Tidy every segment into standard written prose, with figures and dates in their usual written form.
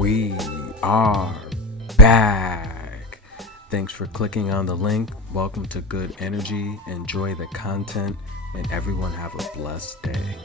We are back. Thanks for clicking on the link. Welcome to Good Energy. Enjoy the content, and everyone have a blessed day.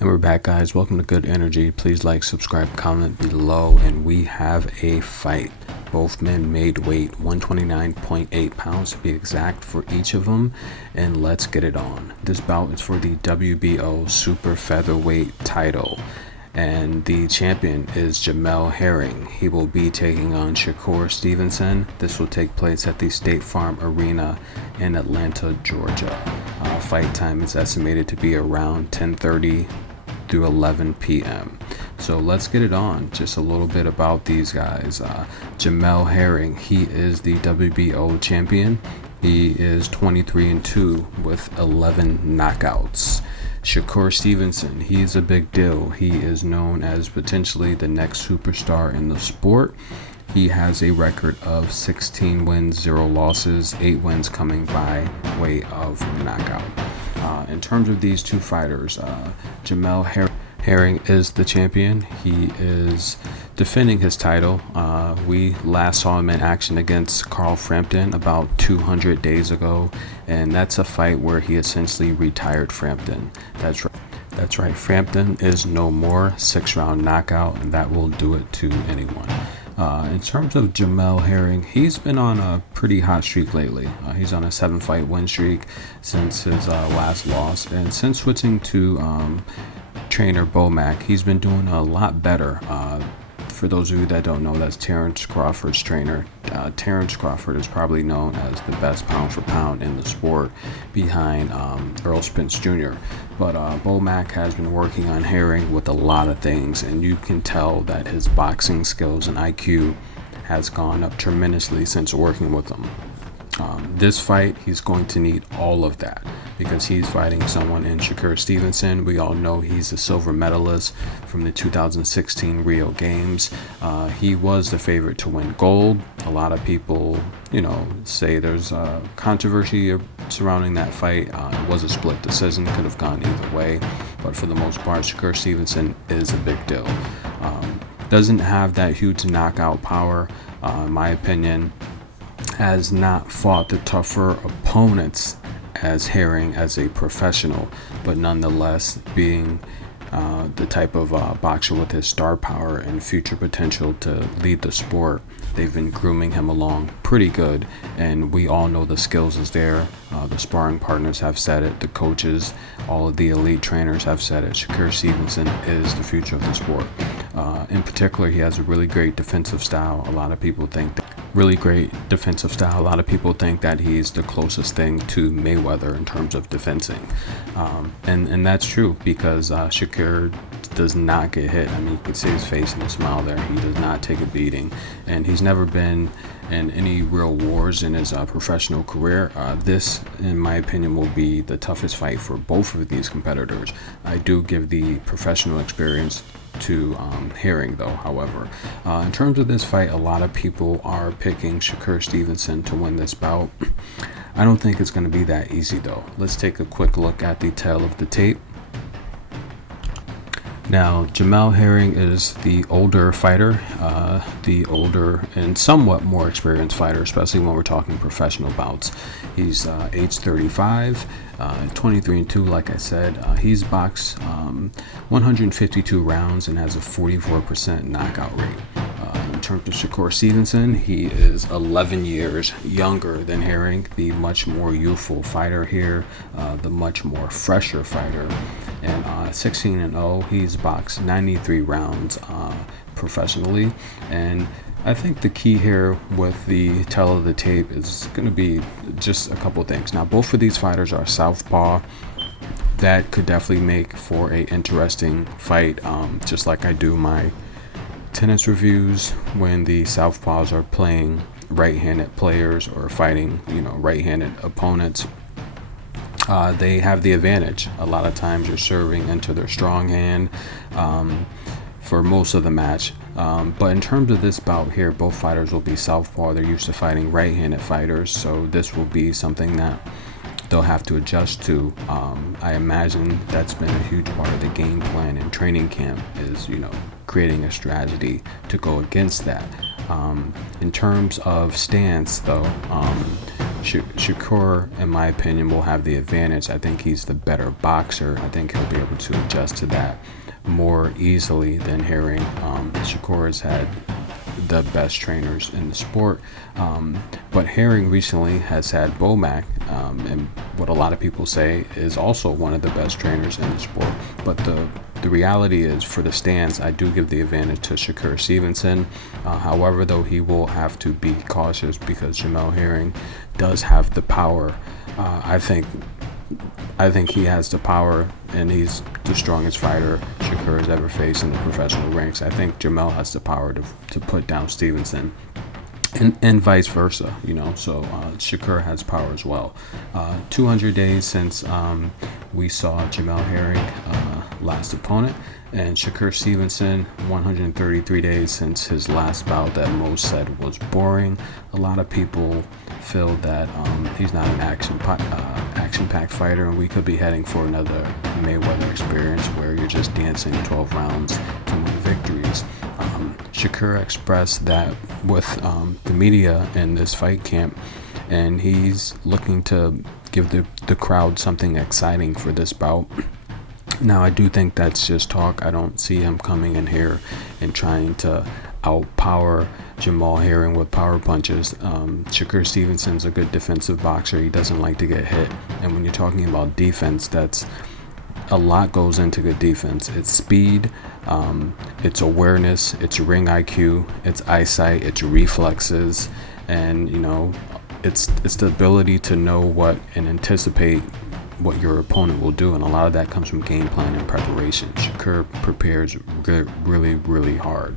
And we're back, guys. Welcome to Good Energy. Please like, subscribe, comment below. And we have a fight. Both men made weight, 129.8 pounds to be exact for each of them. And let's get it on. This bout is for the WBO Super Featherweight title. And the champion is Jamel Herring. He will be taking on Shakkur Stevenson. This will take place at the State Farm Arena in Atlanta, Georgia. Fight time is estimated to be around 10:30 through 11 p.m. So let's get it on. Just a little bit about these guys. Jamel Herring, he is the WBO champion. He is 23-2 with 11 knockouts. Shakkur Stevenson, he's a big deal. He is known as potentially the next superstar in the sport. He has a record of 16 wins, 0 losses, 8 wins coming by way of knockout. In terms of these two fighters, Jamel Herring is the champion. He is defending his title. We last saw him in action against Frampton about 200 days ago, and that's a fight where he essentially retired Frampton. That's right. Frampton is no more. 6-round knockout, and that will do it to anyone. In terms of Jamel Herring, he's been on a pretty hot streak lately. He's on a 7-fight win streak since his last loss, and since switching to trainer Bomac, he's been doing a lot better. For those of you that don't know, that's Terrence Crawford's trainer. Terrence Crawford is probably known as the best pound for pound in the sport behind Earl Spence Jr. But Bomac has been working on Herring with a lot of things, and you can tell that his boxing skills and IQ has gone up tremendously since working with him. This fight, he's going to need all of that because he's fighting someone in Shakkur Stevenson. We all know he's a silver medalist from the 2016 Rio Games. He was the favorite to win gold. A lot of people, say there's controversy surrounding that fight. It was a split decision, could have gone either way. But for the most part, Shakkur Stevenson is a big deal. Doesn't have that huge knockout power, in my opinion. Has not fought the tougher opponents as Herring as a professional, but nonetheless being the type of boxer with his star power and future potential to lead the sport. They've been grooming him along pretty good, and we all know the skills is there. The sparring partners have said it, the coaches, all of the elite trainers have said it. Shakkur Stevenson is the future of the sport. In particular, he has a really great defensive style. A lot of people think that A lot of people think that he's the closest thing to Mayweather in terms of defending. And that's true because Shakkur does not get hit. I mean, you can see his face and his smile there. He does not take a beating, and he's never been in any real wars in his professional career. This, in my opinion, will be the toughest fight for both of these competitors. I do give the professional experience to Herring, though. However, in terms of this fight, a lot of people are picking Shakkur Stevenson to win this bout. I don't think it's going to be that easy, though. Let's take a quick look at the tail of the tape. Now, Jamel Herring is the older fighter, the older and somewhat more experienced fighter, especially when we're talking professional bouts. He's age 35, 23-2, like I said. He's boxed 152 rounds and has a 44% knockout rate. In terms of Shakkur Stevenson, he is 11 years younger than Herring, the much more youthful fighter here, the much more fresher fighter. And 16-0, he's boxed 93 rounds professionally. And I think the key here with the tail of the tape is going to be just a couple things. Now, both of these fighters are southpaw. That could definitely make for a interesting fight, just like I do my tennis reviews when the southpaws are playing right-handed players or fighting, right-handed opponents. They have the advantage. A lot of times you're serving into their strong hand. for most of the match. But in terms of this bout here, both fighters will be southpaw. They're used to fighting right-handed fighters, so this will be something that they'll have to adjust to. I imagine that's been a huge part of the game plan in training camp, is, you know, creating a strategy to go against that. In terms of stance, though, Shakkur, in my opinion, will have the advantage. I think he's the better boxer. I think he'll be able to adjust to that more easily than Herring. Shakkur has had the best trainers in the sport, but Herring recently has had Bomac, and what a lot of people say is also one of the best trainers in the sport. But the reality is, for the stance, I do give the advantage to Shakkur Stevenson. However, though, he will have to be cautious because Jamel Herring does have the power. I think he has the power, and he's the strongest fighter Shakkur has ever faced in the professional ranks. I think Jamel has the power to put down Stevenson, and vice versa, you know. So Shakkur has power as well. 200 days since we saw Jamel Herring last opponent, and Shakkur Stevenson 133 days since his last bout that most said was boring. A lot of people feel that he's not an action-packed fighter, and we could be heading for another Mayweather experience where you're just dancing 12 rounds to win victories. Shakkur expressed that with the media in this fight camp, and he's looking to give the crowd something exciting for this bout. Now, I do think that's just talk. I don't see him coming in here and trying to outpower Jamel Herring with power punches. Shakkur Stevenson's a good defensive boxer. He doesn't like to get hit. And when you're talking about defense, that's a lot goes into good defense. It's speed, it's awareness, it's ring IQ, it's eyesight, it's reflexes, and, you know, it's the ability to know what and anticipate what your opponent will do, and a lot of that comes from game plan and preparation. Shakkur prepares really, really hard.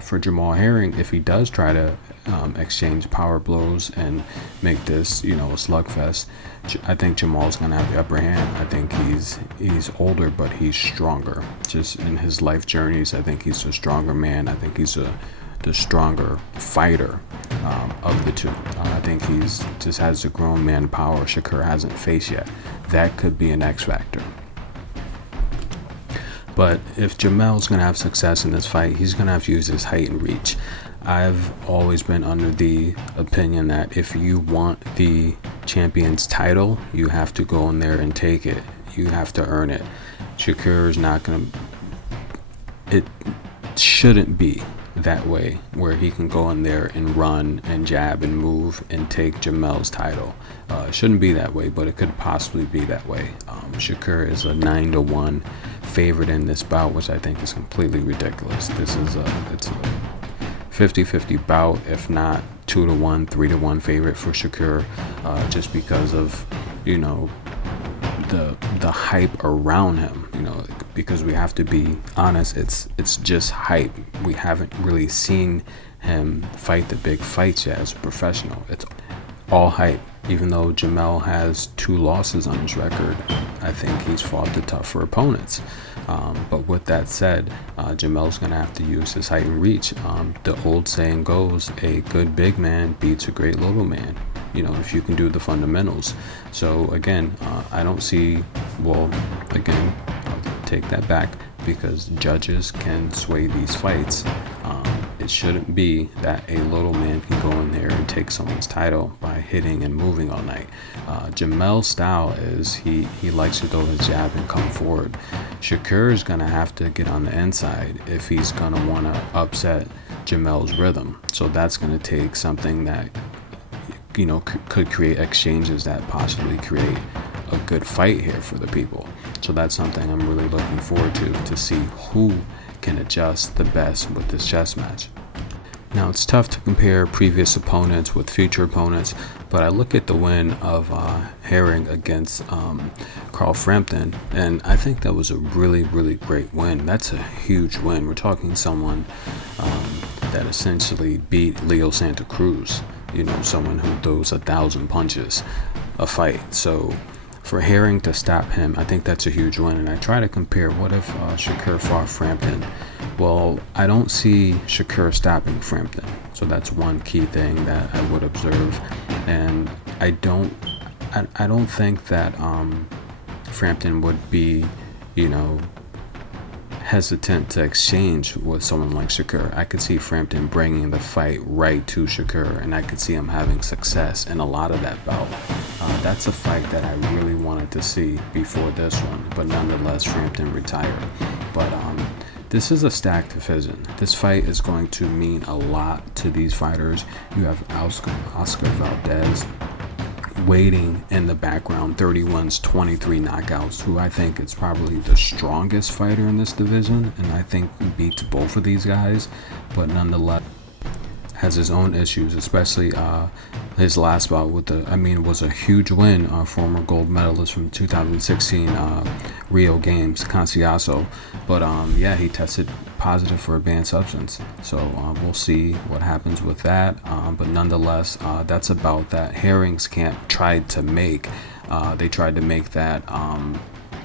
For Jamel Herring, if he does try to exchange power blows and make this, you know, a slugfest, I think Jamal's gonna have the upper hand. I think he's older, but he's stronger. Just in his life journeys, I think he's a stronger man. I think he's the stronger fighter of the two. I think he's just has the grown man power Shakkur hasn't faced yet. That could be an X factor. But if Jamel's going to have success in this fight, he's going to have to use his height and reach. I've always been under the opinion that if you want the champion's title, you have to go in there and take it. You have to earn it. Shakkur is not going to... It shouldn't be that way, where he can go in there and run and jab and move and take Jamel's title. It shouldn't be that way, but it could possibly be that way. Shakkur is a 9-1 favorite in this bout, which I think is completely ridiculous. It's a 50-50 bout, if not 2-1, 3-1 favorite for Shakkur, just because of, you know, the hype around him, you know, because we have to be honest, it's just hype. We haven't really seen him fight the big fights yet as a professional. It's all hype. Even though Jamel has 2 losses on his record, I think he's fought the tougher opponents. But with that said, Jamel's going to have to use his height and reach. The old saying goes, a good big man beats a great little man, you know, if you can do the fundamentals. So again, I don't see, well, again, I'll take that back, because judges can sway these fights. It shouldn't be that a little man can go in there and take someone's title by hitting and moving all night. Jamel's style is he likes to throw his jab and come forward. Shakkur is going to have to get on the inside if he's going to want to upset Jamel's rhythm. So that's going to take something that, you know, could create exchanges that possibly create a good fight here for the people. So that's something I'm really looking forward to see who can adjust the best with this chess match. Now, it's tough to compare previous opponents with future opponents, but I look at the win of Herring against Carl Frampton, and I think that was a really, really great win. That's a huge win. We're talking someone that essentially beat Leo Santa Cruz, you know, someone who throws 1,000 punches a fight. So for Herring to stop him, I think that's a huge win. And I try to compare, what if Shakkur fought Frampton Well, I don't see Shakkur stopping Frampton, so that's one key thing that I would observe, and I don't think that Frampton would be, you know, hesitant to exchange with someone like Shakkur. I could see Frampton bringing the fight right to Shakkur, and I could see him having success in a lot of that bout. That's a fight that I really wanted to see before this one, but nonetheless, Frampton retired. But this is a stacked division. This fight is going to mean a lot to these fighters. You have Oscar Valdez waiting in the background, 30 wins, 23 knockouts, who I think is probably the strongest fighter in this division, and I think he beats both of these guys, but nonetheless has his own issues, especially his last bout with was a huge win, former gold medalist from 2016 Rio Games, Canciaso, but yeah, he tested positive for a banned substance, so we'll see what happens with that, but nonetheless, that's a bout that Herring's camp tried to make. They tried to make that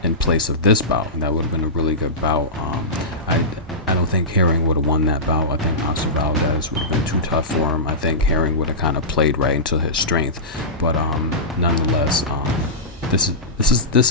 in place of this bout, and that would have been a really good bout. I don't think Herring would have won that bout. I think Oscar Valdez would have been too tough for him. I think Herring would have kind of played right into his strength, but nonetheless, this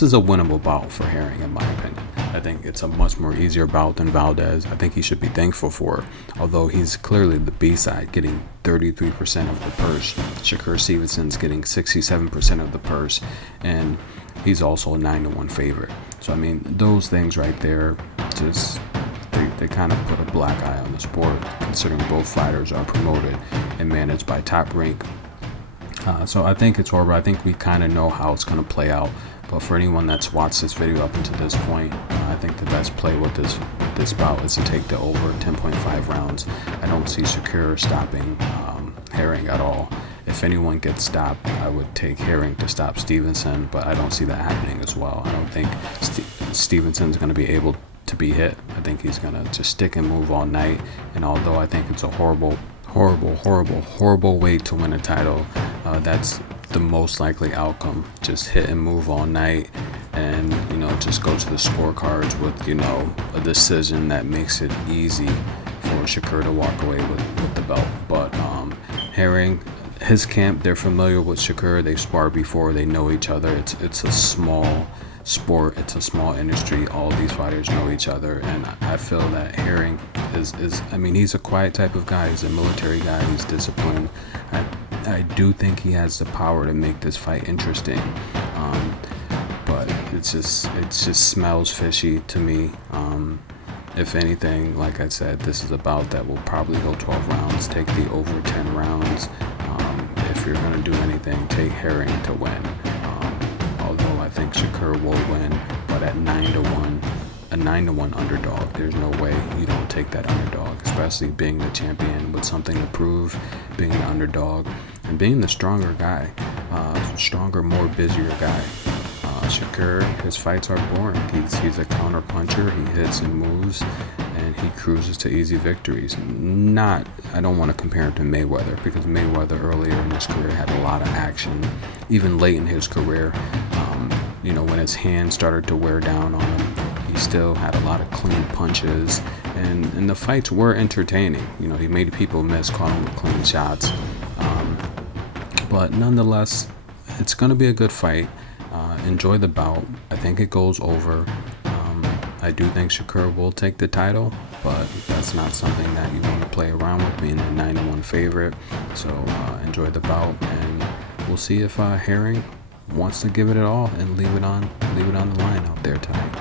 is a winnable bout for Herring, in my opinion. I think it's a much more easier bout than Valdez. I think he should be thankful for it, although he's clearly the B-side, getting 33% of the purse. Shakkur Stevenson's getting 67% of the purse, and he's also a 9-1 favorite. So I mean, those things right there, just they kind of put a black eye on the sport, considering both fighters are promoted and managed by Top Rank. So I think it's horrible. I think we kind of know how it's going to play out. But for anyone that's watched this video up until this point, I think the best play with this bout is to take the over 10.5 rounds. I don't see Shakkur stopping Herring at all. If anyone gets stopped, I would take Herring to stop Stevenson, but I don't see that happening as well. I don't think Stevenson's going to be able to be hit. I think he's going to just stick and move all night. And although I think it's a horrible way to win a title, that's the most likely outcome. Just hit and move all night, and just go to the scorecards with a decision that makes it easy for Shakkur to walk away with the belt. But Herring, his camp, they're familiar with Shakkur. They've sparred before. They know each other. It's a small sport. It's a small industry. All of these fighters know each other, and I feel that Herring is he's a quiet type of guy. He's a military guy. He's disciplined. I do think he has the power to make this fight interesting, but it just smells fishy to me. If anything, like I said, this is a bout that will probably go 12 rounds. Take the over 10 rounds. If you're going to do anything, take Herring to win. Although I think Shakkur will win, but at 9-1, a 9-1 underdog, there's no way you don't take that underdog, especially being the champion with something to prove, being the underdog, and being the stronger guy, stronger, more busier guy. Shakkur, his fights are boring. He's a counter puncher. He hits and moves, and he cruises to easy victories. I don't want to compare him to Mayweather, because Mayweather earlier in his career had a lot of action, even late in his career. When his hands started to wear down on him, he still had a lot of clean punches, and the fights were entertaining. He made people miss, caught him with clean shots. But nonetheless, it's going to be a good fight. Enjoy the bout. I think it goes over. I do think Shakkur will take the title, but that's not something that you want to play around with, being a 9-1 favorite. So enjoy the bout, and we'll see if Herring wants to give it all and leave it on the line out there tonight.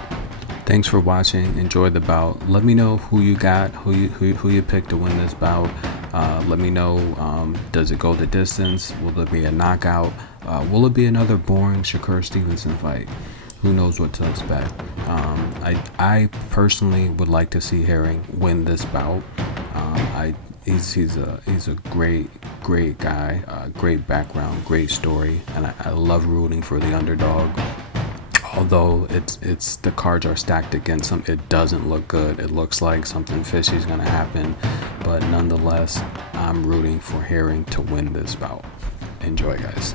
Thanks for watching. Enjoy the bout. Let me know who you got, who you picked to win this bout. Let me know, does it go the distance? Will it be a knockout? Will it be another boring Shakkur Stevenson fight? Who knows what to expect. I personally would like to see Herring win this bout. He's a great guy, great background, great story, and I love rooting for the underdog. Although it's the cards are stacked against him, it doesn't look good. It looks like something fishy is going to happen, but nonetheless, I'm rooting for Herring to win this bout. Enjoy, guys.